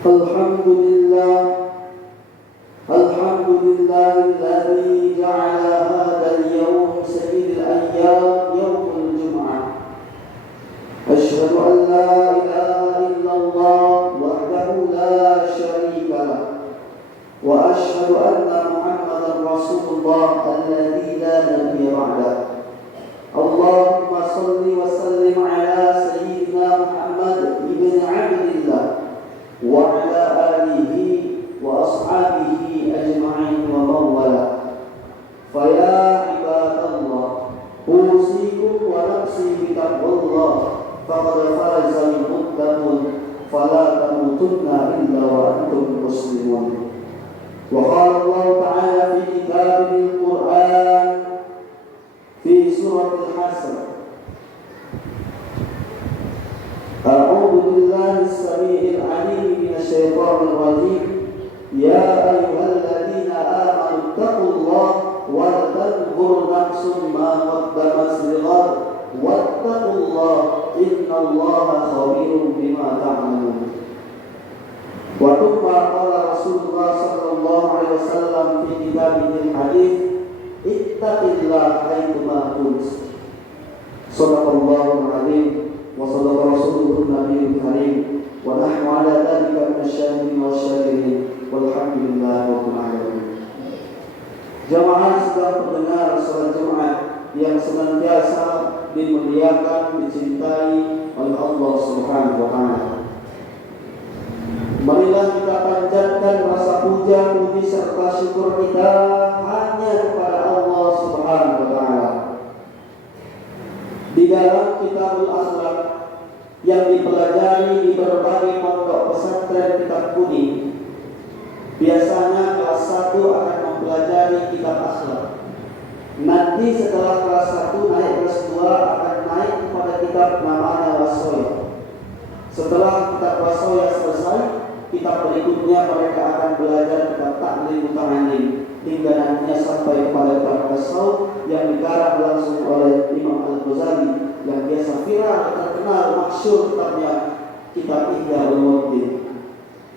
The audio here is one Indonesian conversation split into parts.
الحمد لله الذي جعل هذا اليوم سيد الأيام يوم الجمعة. أشهد أن لا إله إلا الله وحده لا شريك له، وأشهد أن محمدا رسول الله الذي لا نبي بعده. اللهم صل وسلم على سيدنا محمد بن عبد الله وعلى آله وأصحابه أجمعين ومن والاه. فيا عباد الله، أوصيكم ونفسي بتقوى الله، فقد فاز المتقون، فلا تموتن إلا وأنتم مسلمون. وقال الله تعالى في كتابه القرآن في سورة الحشر: أعوذ بالله السميع العليم من الشيطان الرجيم. يا أيها الذين آمنوا اتقوا الله ولتنظر نفس ما قدمت لغد واتقوا الله إن الله خبير بما تعملون. وثم قال رسول الله صلى الله عليه وسلم في كتابه الحديث: اتق الله حيثما كنت. صدق الله العظيم وصدق رسوله النبي الكريم، ونحن على ذلك من الشاهدين والشاكرين، والحمد لله رب العالمين. Jamaah sedang pendengar salat Jumat yang senantiasa dimuliakan, dicintai oleh Allah Subhanahu wa taala. Marilah kita panjatkan rasa puja, puji serta syukur kita hanya kepada Allah Subhanahu wa taala. Di dalam Kitabul Akhlak yang dipelajari di berbagai pondok pesantren kitab kuning, biasanya kelas 1 akan mempelajari kitab akhlak. Nanti setelah kelas 1 naik kelas 2 akan naik kepada kitab namanya Wasoya. Setelah kitab Wasoya selesai, kitab berikutnya mereka akan belajar kitab Ta'lim Muta'alim, hingga nantinya sampai kepada kitab Tasawuf yang dikarang langsung oleh Imam Al-Ghazali yang biasa viral, terkenal, masyhur kitabnya Kitab Ihya Ulumuddin.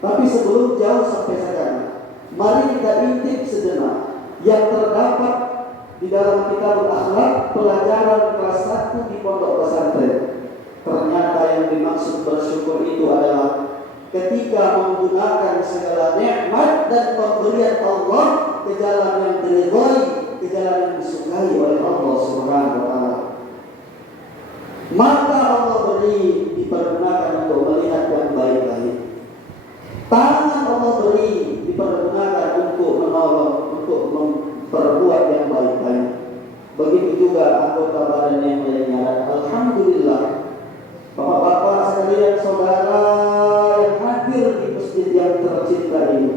Tapi sebelum jauh sampai sana, mari kita intip sejenak yang terdapat di dalam Kitabul Akhlak pelajaran kelas 1 di pondok pesantren. Ternyata yang dimaksud bersyukur itu adalah ketika menggunakan segala nikmat dan pemberian Allah ke jalan yang diridhai, ke jalan yang disukai oleh Allah Subhanahu wa taala. Mata Allah beri dipergunakan untuk melihat yang baik-baik. Tangan Allah beri dipergunakan untuk menolong, untuk memperbuat yang baik-baik. Begitu juga anggota badan yang lainnya. Alhamdulillah, Bapak-bapak sekalian, saudara yang hadir di masjid yang tercinta ini,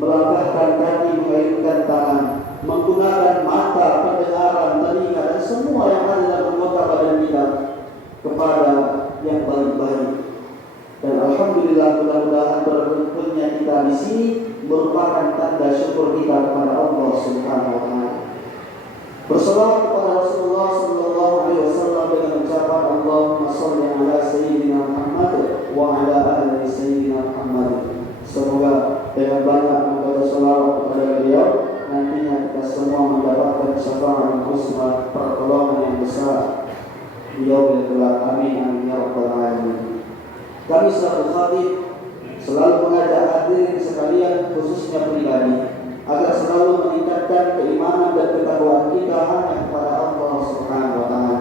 melangkahkan kaki, mengayunkan tangan, menggunakan mata, pendengaran, telinga, dan semua yang ada dalam anggota badan kita kepada yang baik-baik. Dan alhamdulillah, mudah-mudahan berkumpulnya kita di sini merupakan tanda syukur kita kepada Allah Subhanahu wa taala. Bersalawat kepada Rasulullah sallallahu alaihi wasallam dengan ucapan Allahumma shalli ala sayyidina Muhammad wa ala ali sayyidina Muhammad. Semoga dengan banyak membaca salawat kepada beliau, nantinya kita semua mendapatkan syafaat husna, pertolongan yang besar di yaumil qiyamah. Amin amin ya rabbal alamin. Kami selaku khatib selalu mengajak hadirin sekalian, khususnya pribadi, agar selalu meningkatkan keimanan dan ketakwaan kita hanya kepada Allah Subhanahu wa taala.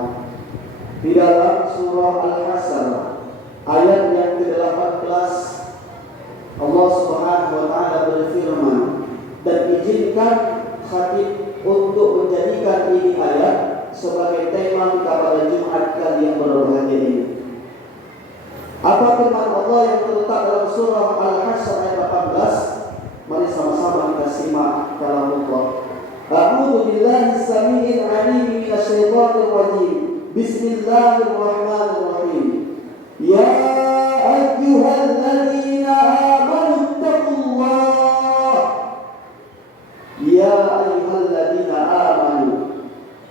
Di dalam surah Al-Hasyr ayat yang ke-18, Allah Subhanahu wa taala berfirman, dan izinkan khatib untuk menjadikan ini ayat sebagai tema kita pada Jumat kali yang berbahagia ini. Apa firman Allah yang terletak dalam surah Al-Hasyr ayat 18? Mari sama-sama kita simak kalam Allah. A'udzu billahi as-sami'il 'alim minasy syaithanir rajim. Bismillahirrahmanirrahim. Ya ayyuhalladzina amanu taqullah. Ya ayyuhalladzina amanu.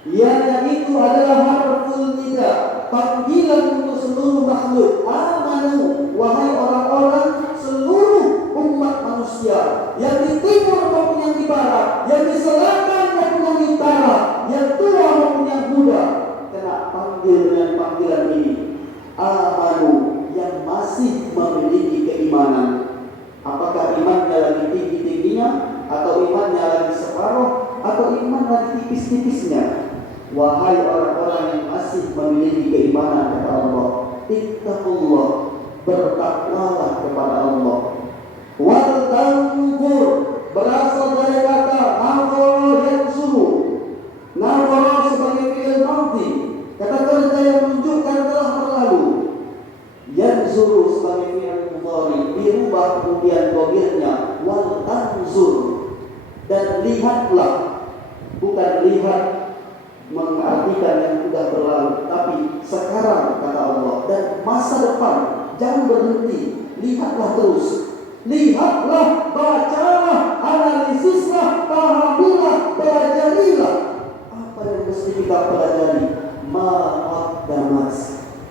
Ya, itu adalah harful nida, panggilan untuk seluruh makhluk. Amanu, wahai orang-orang, seluruh dipanggil dengan panggilan ini, amanu, yang masih memiliki keimanan. Apakah imannya lagi tinggi-tingginya, atau imannya lagi separuh, atau iman lagi tipis-tipisnya? Wahai orang-orang yang masih memiliki keimanan, kata Allah, ittaqullah, bertakwalah kepada Allah. Wal tanzur, berasal dari kata nazara yanzuru. Nazara sebagai fi'il madhi, kata kerja yang menunjukkan telah berlalu. Yanzuru sebagai fi'il mudhari, dirubah kemudian dhamirnya wal tanzur, dan lihatlah, bukan lihat mengartikan yang sudah berlalu, tapi sekarang, kata Allah, dan masa depan. Jangan berhenti, lihatlah terus, lihatlah, bacalah, analisislah, pahamilah, pelajarilah. Apa yang mesti kita pelajari? Maqaddamat,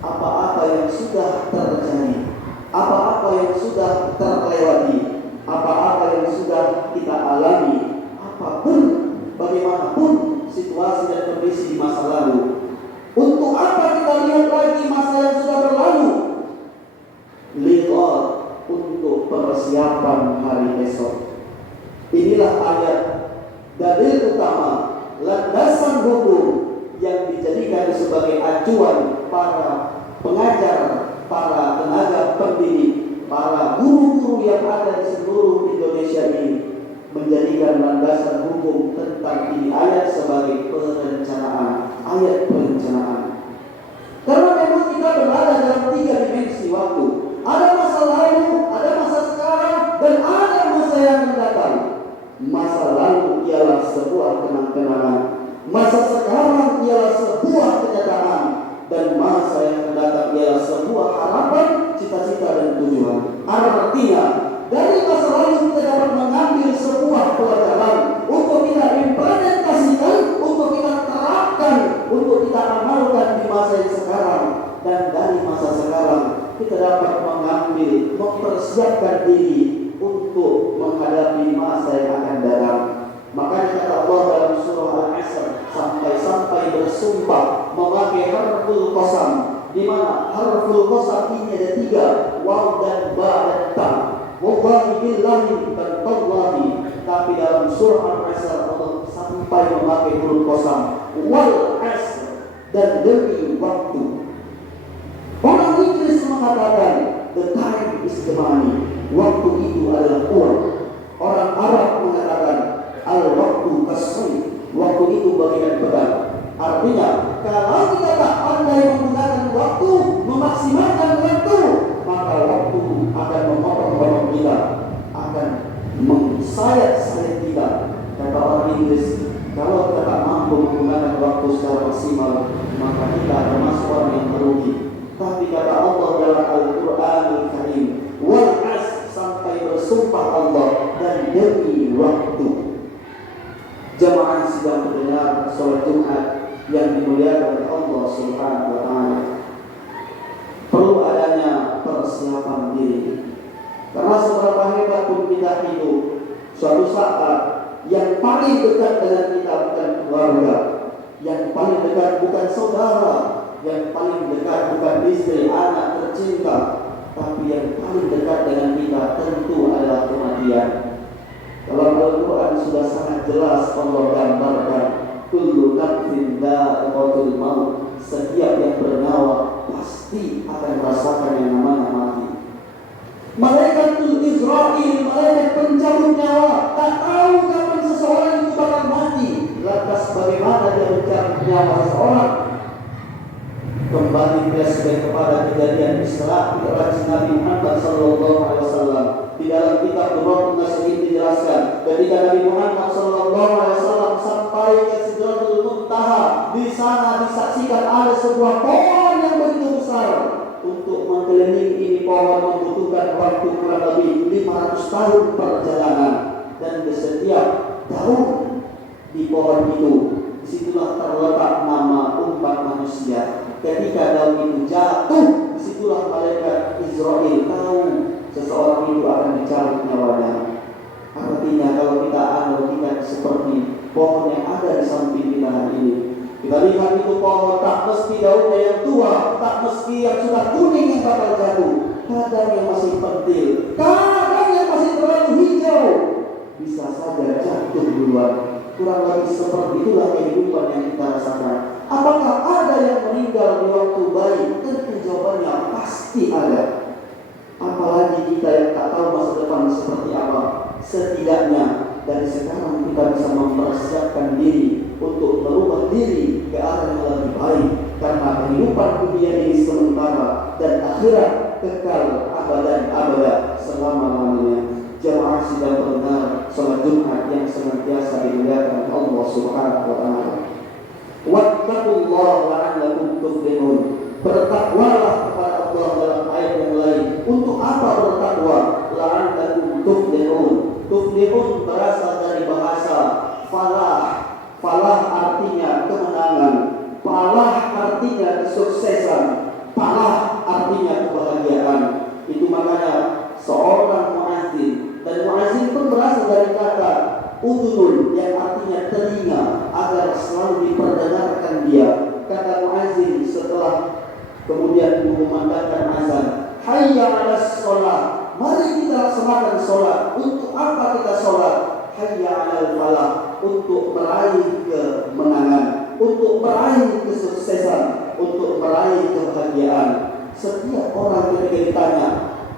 apa-apa yang sudah terjadi, apa-apa yang sudah terlewati, apa-apa yang sudah kita alami, apapun, bagaimanapun situasi dan kondisi di masa lalu. Untuk apa kita lihat lagi masa yang sudah berlalu? Lihat, untuk persiapan hari esok. Inilah ayat dalil utama, landasan hukum yang dijadikan sebagai acuan para pengajar, para tenaga pendidik, para guru-guru yang ada di seluruh Indonesia ini, menjadikan landasan hukum tentang ini ayat sebagai perencanaan, ayat perencanaan. Karena memang kita berada dalam 3 dimensi waktu. Ada masa lalu, ada masa sekarang, dan ada masa yang mendatang. Masa lalu ialah sebuah kenang-kenangan, masa sekarang ialah sebuah kenyataan, dan masa yang mendatang ialah sebuah harapan, cita-cita, dan tujuan. Artinya, dari masa lalu kita dapat mengambil sebuah pelajaran untuk kita implementasikan, untuk kita terapkan, untuk kita amalkan di masa yang sekarang. Dan dari masa sekarang kita dapat mengambil, mempersiapkan diri untuk menghadapi masa yang akan datang. Makanya kata Allah dalam surah Al-Asr, sampai-sampai bersumpah memakai harful qasam, di mana harful qasam ini ada 3, waw dan ba dan ta. Wallahi billahi dan tallahi. Tapi dalam surah Al-Asr Allah sampai memakai huruf qasam, wal asr, dan demi waktu. Orang Inggris mengatakan the time is the money, waktu itu adalah uang. Orang Arab mengatakan al-waktu kasri, waktu itu bagian pedang. Artinya, kalau kita tak pandai menggunakan waktu, memaksimalkan waktu, maka waktu akan memotong kita, akan mengsayat-sayat kita. Kata orang Inggris, kalau kita tak mampu menggunakan waktu secara maksimal, maka kita termasuk orang yang merugi. Tapi kata Allah dalam Al-Quranul Karim, wal as, sampai bersumpah Allah, dan demi waktu. Jamaah sidang pendengar salat Jumat yang dimuliakan oleh Allah Subhanahu wa taala, perlu adanya persiapan diri. Karena seberapa hebat pun kita hidup, suatu saat yang paling dekat dengan kita bukan keluarga, yang paling dekat bukan saudara, yang paling dekat bukan istri, anak tercinta, tapi yang paling dekat dengan kita tentu adalah kematian. Dalam Al-Quran sudah sangat jelas Allah gambarkan, kullu nafsin dha'iqatul maut, setiap yang bernyawa pasti akan merasakan yang namanya mati. Malaikatul Israil, malaikat pencabut nyawa, tak tahu kapan seseorang itu bakal mati. Lantas bagaimana dia mencabut nyawa seseorang? Kembali flashback kepada kejadian Isra Mi'raj Nabi Muhammad SAW. Di dalam kitab Durratun Nasihin dijelaskan, ketika Nabi Muhammad SAW sampai ke Sidratul Muntaha, di sana disaksikan ada sebuah pohon yang begitu besar. Untuk mengelilingi ini pohon membutuhkan waktu kurang lebih 500 tahun perjalanan, dan di setiap daun di pohon itu, disitulah terletak nama umat manusia. Ketika daun itu jatuh, disitulah malaikat Israel tahu seseorang itu akan dicabut nyawanya. Artinya kalau kita analogikan seperti pohon yang ada di samping kita hari ini, Kita lihat itu pohon tak mesti daunnya yang tua, tak mesti yang sudah kuning yang bakal jatuh. Kadang yang masih pentil, kadang yang masih terlalu hijau, bisa saja jatuh duluan. Kurang lebih seperti itulah kehidupan yang kita rasakan. Apakah ada yang meninggal di waktu bayi? Tentu jawabannya pasti ada. Apalagi kita yang tak tahu masa depan seperti apa. Setidaknya dari sekarang kita bisa mempersiapkan diri untuk merubah diri ke arah yang lebih baik, karena kehidupan dunia ini sementara dan akhirat kekal abadan abada selama-lamanya. Jamaah sidang pendengar salat Jumat yang senantiasa dimuliakan Allah Subhanahu wa taala. Wattaqullaha la'allakum tuflihun. Bertakwalah kepada Allah dalam ayat yang lain. Untuk apa bertakwa? La'allakum tuflihun. Tuflihun berasal dari bahasa falah. Falah artinya kemenangan. Falah artinya kesuksesan. Falah artinya kebahagiaan. Itu makanya seorang muazzin, dan muazzin pun berasal dari kata udhun yang artinya telinga, agar selalu diperdengarkan dia. Kata muazzin setelah kemudian mengumandangkan azan, hayya 'alas shalah, mari kita laksanakan sholat. Untuk apa kita sholat? Hayya 'alal falah, untuk meraih kemenangan, untuk meraih kesuksesan, untuk meraih kebahagiaan. Setiap orang ketika ditanya,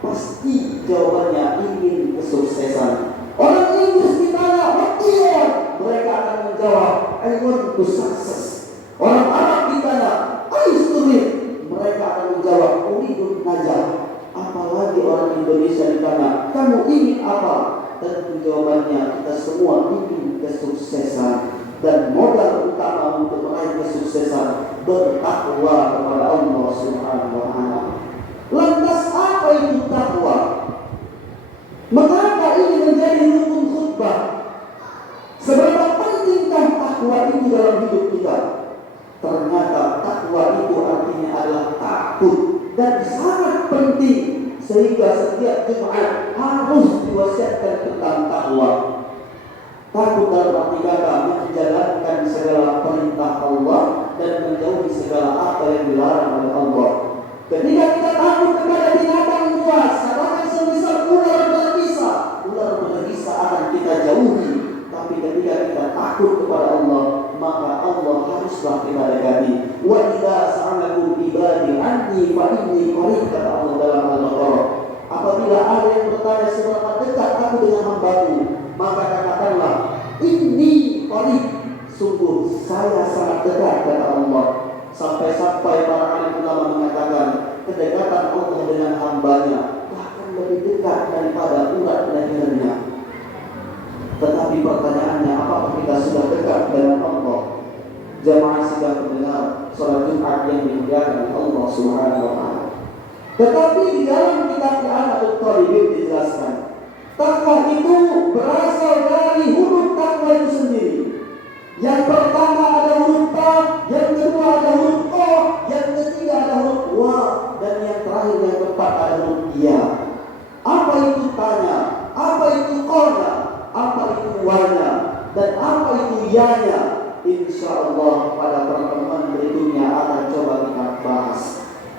pasti jawabannya ingin kesuksesan. Orang Inggris ditanya, what do you want? Mereka akan menjawab, I want to success. Orang Arab ditanya, I student. Mereka akan menjawab, uridun najah. Apalagi orang Indonesia ditanya, kamu ingin apa? Tentu jawabannya, kita semua ingin kesuksesan. Dan modal utama untuk meraih kesuksesan, bertakwa kepada Allah Subhanahu wa taala. Lantas apa itu takwa? Mengapa ini menjadi rukun khutbah? Seberapa pentingkah takwa itu dalam hidup kita? Ternyata takwa itu artinya adalah takut, dan sangat penting, sehingga setiap Jumat harus diwasiatkan tentang takwa. Takut dalam arti kata menjalankan segala perintah Allah dan menjauhi segala apa yang dilarang oleh Allah. Ketika kita takut kepada binatang buas, katakan semisal ular berbisa, ular berbisa akan kita jauhi. Tapi ketika kita takut kepada Allah, maka Allah haruslah kita dekati. Wa idza sa'alakum ibadi anni fa inni qarib, kata Allah dalam Al-Baqarah. Apabila ada yang bertanya seberapa dekat aku dengan hamba-Mu, maka katakanlah, inni qarib, sungguh saya sangat dekat, kata Allah. Sampai-sampai para alim ulama mengatakan kedekatan Allah dengan hambanya bahkan lebih dekat daripada urat lehernya. Tetapi pertanyaannya, apakah kita sudah dekat dengan Allah? Jamaah sidang pendengar salat Jumat yang dimuliakan Allah Subhanahu wa taala. Tetapi di dalam kitab I'anatul Talibin dijelaskan, takwa itu berasal dari huruf takwa itu sendiri. Yang pertama ada huruf ta, yang kedua ada huruf o, yang ketiga ada huruf wa, dan yang terakhir yang keempat ada huruf ya. Apa itu tanya? Apa itu qona? Apa itu wanya? Dan apa itu yanya? Insya Allah pada pertemuan berikutnya akan coba kita bahas.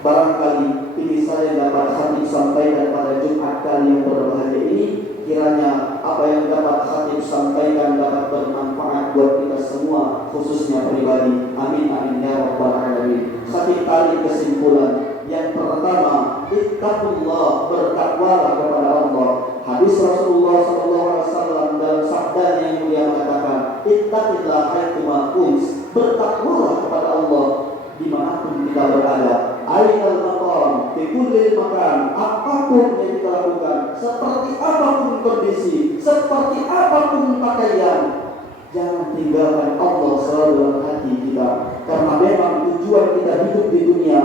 Barangkali ini saya dapat khatib sampaikan pada Jumat kali yang berbahagia ini. Kiranya apa yang dapat khatib sampaikan dapat bermanfaat buat kita semua, khususnya pribadi. Amin amin ya rabbal alamin. Khatib kali kesimpulan yang pertama, ittaqullah, bertakwalah kepada Allah. Hadis Rasulullah SAW dalam sabdanya yang mulia mengatakan, ittaqillah haitsuma kunt, bertakwalah kepada Allah dimanapun kita berada. Ainal maqam, fi kulli makan, apapun yang kita lakukan, seperti apapun kondisi, seperti apapun pakaian, jangan tinggalkan Allah selalu dalam hati kita. Karena memang tujuan kita hidup di dunia,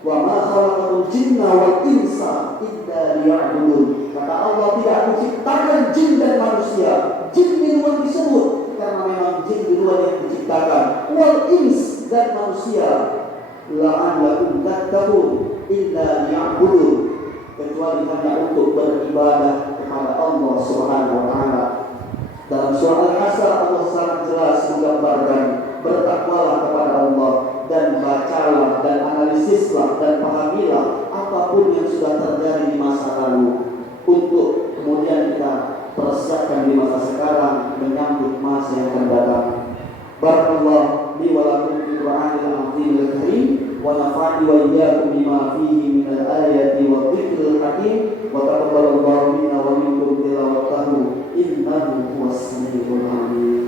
wa ma khalaqatul jinna wal insa illa liya'budun. Kata Allah, tidak aku ciptakan jin dan manusia. Jin duluan disebut karena memang jin duluan yang diciptakan. Wal ins, dan manusia, la'allakum tattaqun illa liya'budun, kecuali hanya untuk beribadah kepada Allah Subhanahu wa taala. Dalam surah Al-Hasr Allah sangat jelas menggambarkan bertakwalah kepada analisislah dan pahamilah apapun yang sudah terjadi di masa lalu untuk kemudian kita persiapkan di masa sekarang menyambut masa yang akan datang. Barakallahu li wa lakum fil Qur'anil azimil karim wa nafa'ani wa iyyakum bima fihi minal ayati wa dzikril hakim wa taqabbalallahu minna wa minkum tilawatahu innahu huwas samiul alim.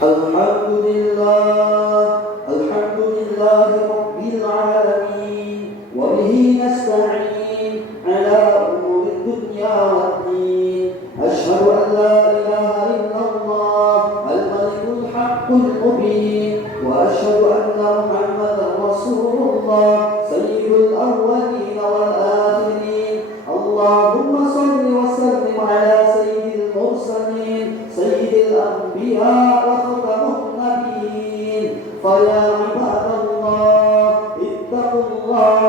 Alhamdulillah Rabbil alamin wa bihi nasta'in ala umuri dunya waddin. Asyhadu an la ilaha illallah al-malikul haqqul mubin wa asyhadu anna Muhammadar Rasulullah sayyidul awwalin wal akhirin. Allahumma shalli wa sallim ala sayyidil mursalin sayyidil anbiya wa khatamun nabiyyin. فيا عباد الله اتقوا الله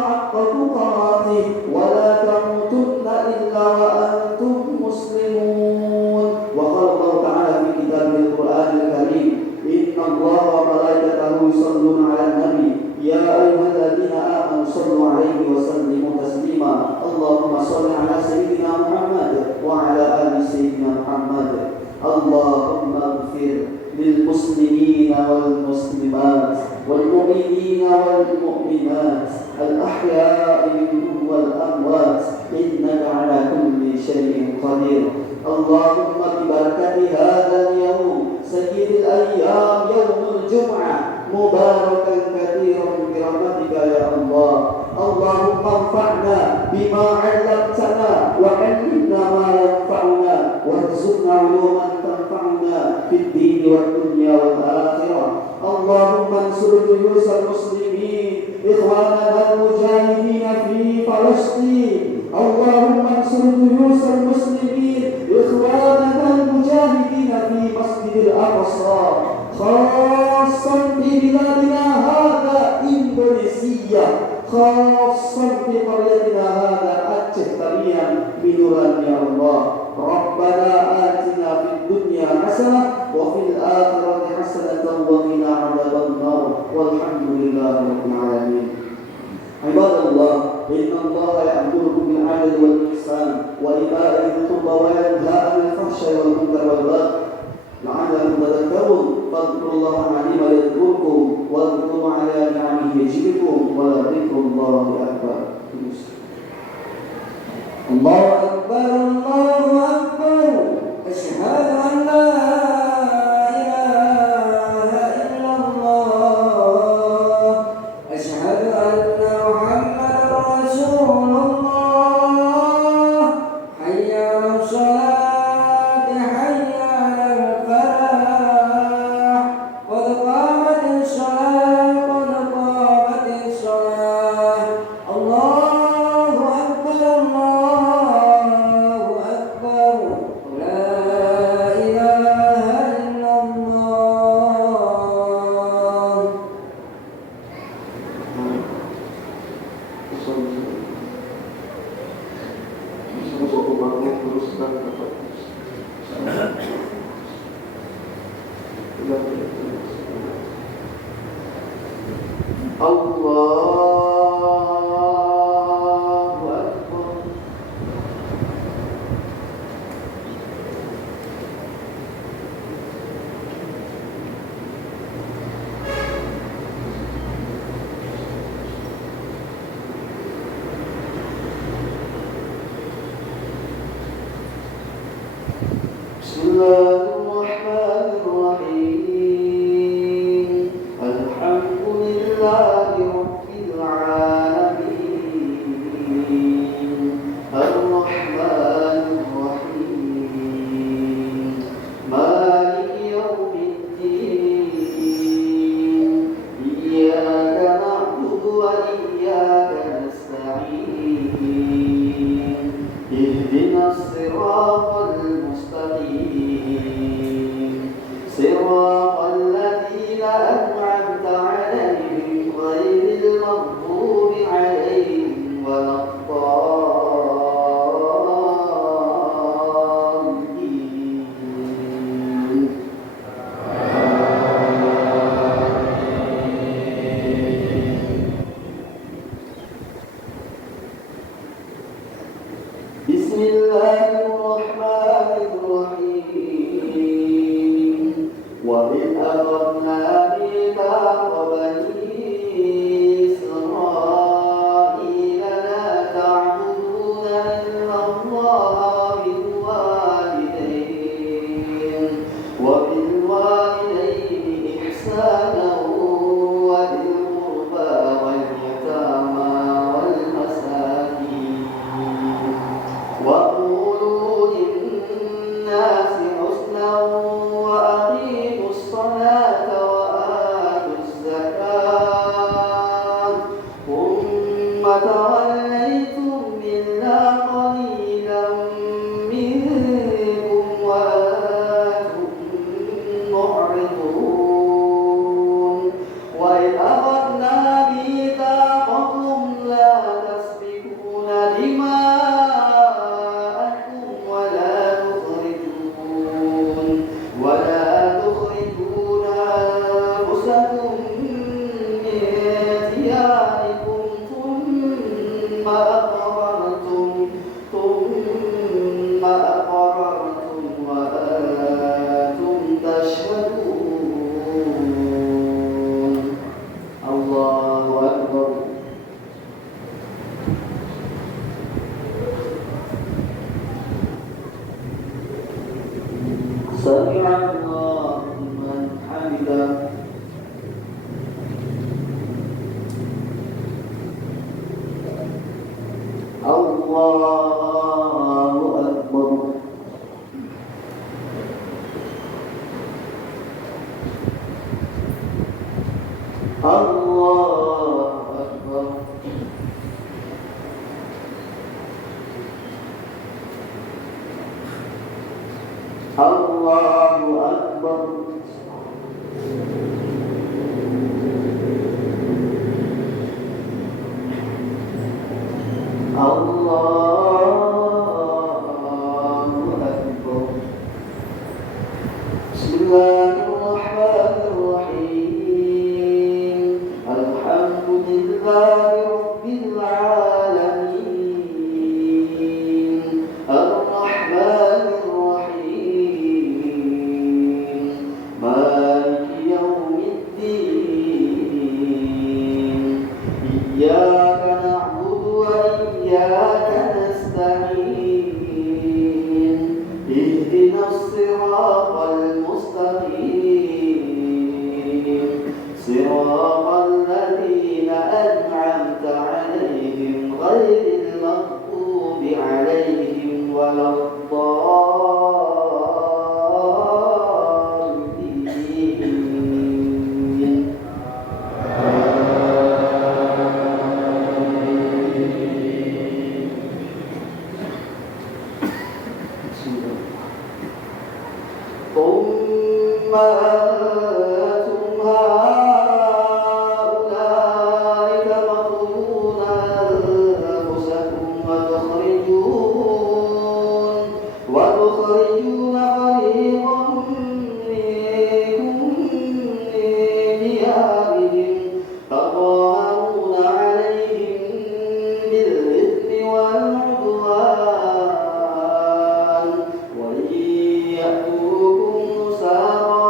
حق تقاته ولا تموتن إلا وأنتم مسلمون. وقال الله تعالى في كتابه القرآن الكريم إن الله وملائكته يصلون على النبي يا أيها الذين آمنوا صلوا عليه وسلموا تسليما. اللهم صل على سيدنا محمد وعلى آل سيدنا محمد. اللهم اغفر للمسلمين والمسلمات والمؤمنين والمؤمنات الأحياء منهم والأموات إنك على كل شيء قدير. اللهم ببركة هذا اليوم سيد الأيام يوم الجمعة مباركا كثيرا برحمتك يا الله. اللهم انفعنا بما علمتنا وعلمنا ما ينفعنا وارزقنا علوما تنفعنا في الدين والدنيا والآخرة. اللهم انصر جيوش المسلمين إخواننا المجاهدين في فلسطين. اللهم انصر جيوش المسلمين إخواننا المجاهدين في مسجد الأقصى خاصة في بلادنا هذا إندونيسيا خاصة في قريتنا هذا أجه طريقا بنورا يا الله. ربنا آتنا في الدنيا حسنة وفي الآخرة حسنة وقنا عذاب النار والحمد لله رب العالمين. عباد الله إن الله يأمركم بالعدل والإحسان وإيتاء ذي القربى وينهى عن الفحشاء والمنكر والبغي لعلكم تذكرون. فاذكروا الله العليم يذكركم واذكروا على نعمه يجزكم ولذكر الله أكبر. الله أكبر الله أكبر أشهد أن لا إله إلا الله أشهد أن محمدا رسول الله. حي على الصلاة حي على الفلاح قد قامت الصلاة قد قامت الصلاة. الله أكبر الله أكبر لا إله إلا الله. Allahu Akbar. Bismillahirrahmanirrahim. Alhamdulillahi Rabbil alamin. Ar-Rahmanir Rahim. Maliki yaumiddin. Iyyaka na'budu wa iyyaka nasta'in. بسم الله الرحمن الرحيم وإذ أخذنا ميثاق بني إسرائيل لا تعبدون إلا الله وبالوالدين إحسانا وذي القربى واليتامى والمساكين وقولوا للناس حسنا وأقيموا الصلاة وآتوا الزكاة ثم توليتم إلا قليلا منكم وأنتم معرضون وإذ أخذنا ميثاقكم لا تسفكون دماءكم ولا تخرجون أنفسكم من دياركم ثم أقررتم وأنتم تشهدون. الله أكبر. سمع الله لمن حمده. الله أكبر. الله أكبر. الله أكبر. بسم الله الرحمن الرحيم الحمد لله رب العالمين الرحمن الرحيم مالك يوم الدين إياك نعبد وإياك نستعين اهدنا الصراط المستقيم صراط الذين أنعمت عليهم غير المغضوب عليهم ولا الضالين. ثم أنتم هؤلاء تقتلون أنفسكم وتخرجون فريقا منكم من ديارهم تظاهرون عليهم بالإثم والعدوان وإن يأتوكم سارى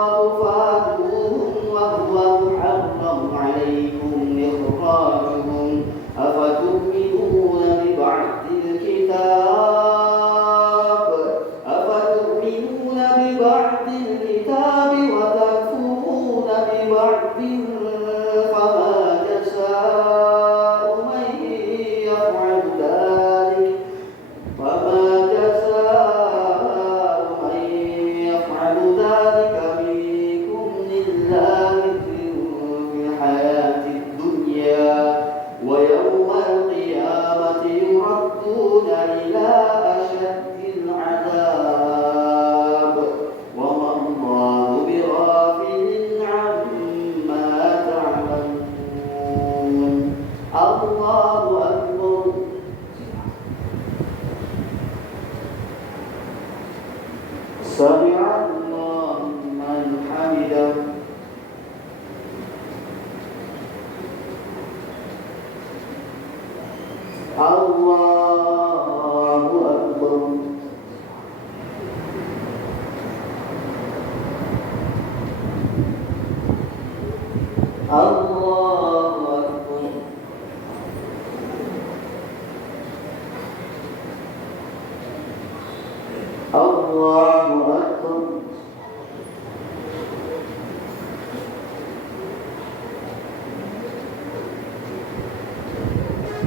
Allahu Akbar.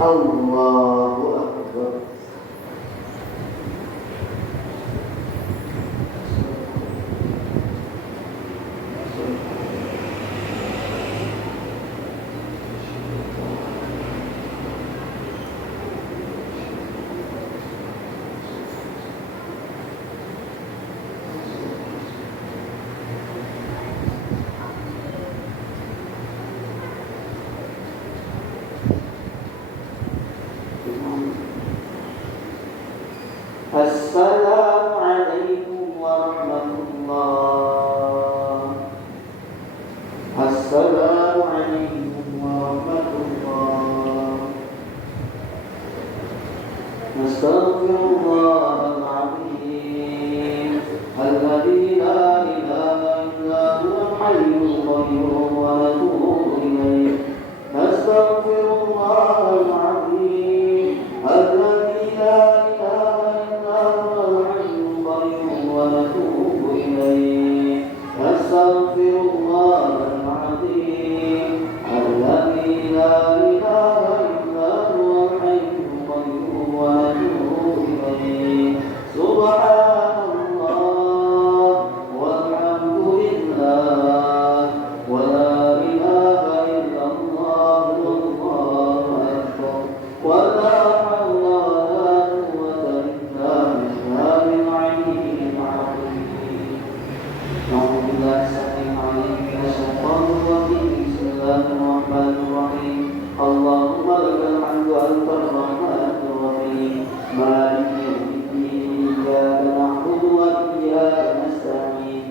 Allahu Akbar. Assalamu alaikum warahmatullah. Assalamu alaikum warahmatullah. Astaghfirullahal azim alladzi la ilaha illa huwal hayyul qayyum wa natubu ilayh. Astaghfirullahal azim alladzi la أستغفر الله العظيم الذي لا إله إلا هو الحي القيوم ونتوب إليه. سبحان الله والحمد لله ولا إله إلا الله والله أكبر ولا حول ولا قوة إلا بالله العلي العظيم. أعوذ بالله السميع العليم من الشيطان الرجيم. بسم الله الرحمن الرحيم. اللهم لك الحمد أنت الرحمن الرحيم مالك يوم الدين. إياك نعبد وإياك نستعين.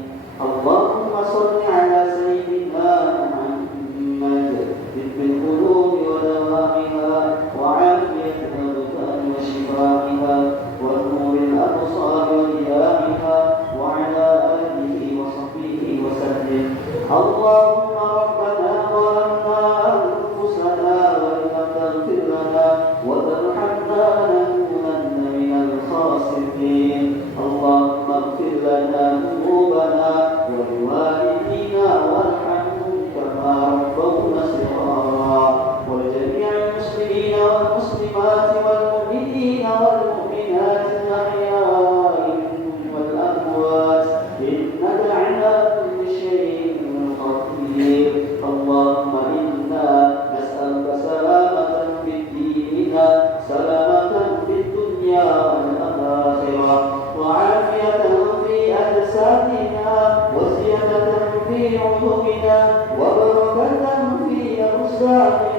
اللهم صل على سيدنا محمد طب القلوب ودوائها وعافية الأبدان وشفائها ونور الأبصار وضيائها وعلى آله وصحبه وسلم. اللهم ربنا ظلمنا أنفسنا وإن لم تغفر لنا وترحمنا لنكونن من الخاسرين. اللهم اغفر لنا ذنوبنا ولوالدينا وارحمهم كما ربونا صغارا ولجميع المسلمين والمسلمات والمؤمنين والمؤمنات الأحياء والأموات إنك على كل شيء قدير. اللهم إنا نسألك سلامة في ديننا سلامة في الدنيا والآخرة وعافية في أجسادنا وزيادة في علومنا وبركة في أرزاقنا